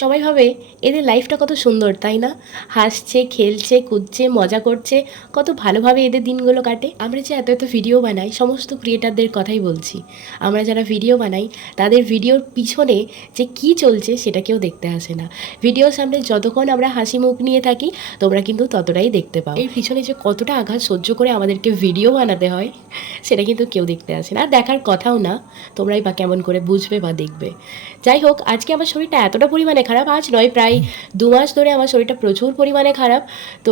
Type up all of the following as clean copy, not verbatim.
সবাই ভাবে এদের লাইফটা কত সুন্দর, তাই না? হাসছে, খেলছে, কুদছে, মজা করছে, কত ভালোভাবে এদের দিনগুলো কাটে। আমরা যে এত এত ভিডিও বানাই, সমস্ত ক্রিয়েটারদের কথাই বলছি। আমরা যারা ভিডিও বানাই তাদের ভিডিওর পিছনে যে কি চলছে সেটা কেউ দেখতে আসে না। ভিডিওর সামনে যতক্ষণ আমরা হাসি মুখ নিয়ে থাকি তোমরা কিন্তু ততটাই দেখতে পাও। এর পিছনে যে কতটা আঘাত সহ্য করে আমাদেরকে ভিডিও বানাতে হয় সেটা কিন্তু কেউ দেখতে আসে না, আর দেখার কথাও না। তোমরাই বা কেমন করে বুঝবে বা দেখবে। যাই হোক, আজকে আমার শরীরটা এতটা পরিমাণে খারাপ, আজ নয় প্রায় 2 মাস ধরে আমার শরীরটা প্রচুর পরিমাণে খারাপ। তো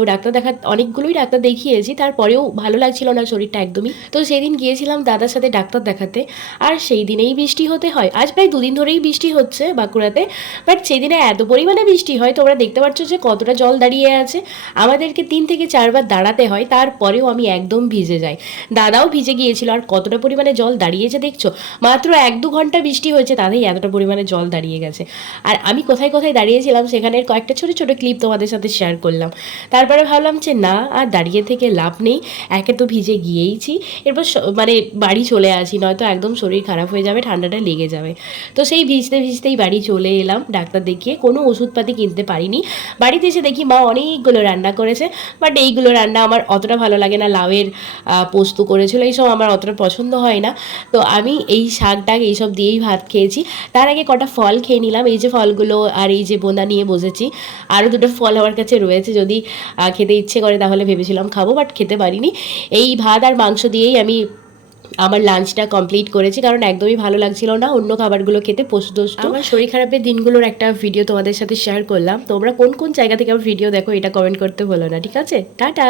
অনেকগুলোই ডাক্তার দেখিয়েছি, তারপরেও ভালো লাগছিল না শরীরটা একদমই। তো সেদিন গিয়েছিলাম দাদার সাথে ডাক্তার দেখাতে, আর সেই দিনেই বৃষ্টি হতে হয়। আজ প্রায় 2 দিন ধরেই বৃষ্টি হচ্ছে বাঁকুড়াতে, বাট সেই দিনে এত পরিমাণে বৃষ্টি হয় তোমরা দেখতে পাচ্ছ যে কতটা জল দাঁড়িয়ে আছে। আমাদেরকে 3 থেকে 4 বার দাঁড়াতে হয়, তারপরেও আমি একদম ভিজে যাই। দাদাও ভিজে গিয়েছিল, আর কতটা পরিমাণে জল দাঁড়িয়েছে দেখছো। মাত্র 1-2 ঘন্টা বৃষ্টি হয়েছে, তাতেই এতটা পরিমাণে জল দাঁড়িয়ে গেছে। আর আমি কোথায় কোথায় দাঁড়িয়েছিলাম সেখানের কয়েকটা ছোটো ছোটো ক্লিপ তোমাদের সাথে শেয়ার করলাম। তারপরে ভাবলাম যে না, আর দাঁড়িয়ে থেকে লাভ নেই, একে তো ভিজে গিয়েইছি, এরপর মানে বাড়ি চলে আসি, নয়তো একদম শরীর খারাপ হয়ে যাবে, ঠান্ডাটা লেগে যাবে। তো সেই ভিজতে ভিজতেই বাড়ি চলে এলাম ডাক্তার দেখিয়ে। কোনো ওষুধপাতি কিনতে পারিনি। বাড়িতে এসে দেখি মা অনেকগুলো রান্না করেছে, বাট এইগুলো রান্না আমার অতটা ভালো লাগে না। লাউয়ের পোস্ত করেছিল, এইসব আমার অতটা পছন্দ হয় না। তো আমি এই শাক টাক এইসব দিয়েই ভাত খেয়েছি। তার আগে কটা ফল খেয়ে নিলাম, এই যে ফলগুলো আর এই যে বোঁদা নিয়ে বসেছি। আরও দুটো ফল আমার কাছে রয়েছে, যদি খেতে ইচ্ছে করে তাহলে ভেবেছিলাম খাবো, বাট খেতে পারিনি। এই ভাত আর মাংস দিয়েই আমি আমার লাঞ্চটা কমপ্লিট করেছি, কারণ একদমই ভালো লাগছিল না অন্য খাবারগুলো খেতে, পোস্ত। আমার শরীর খারাপের দিনগুলোর একটা ভিডিও তোমাদের সাথে শেয়ার করলাম। তোমরা কোন কোন জায়গা থেকে আমার ভিডিও দেখো এটা কমেন্ট করতে ভুলো না, ঠিক আছে? টাটা।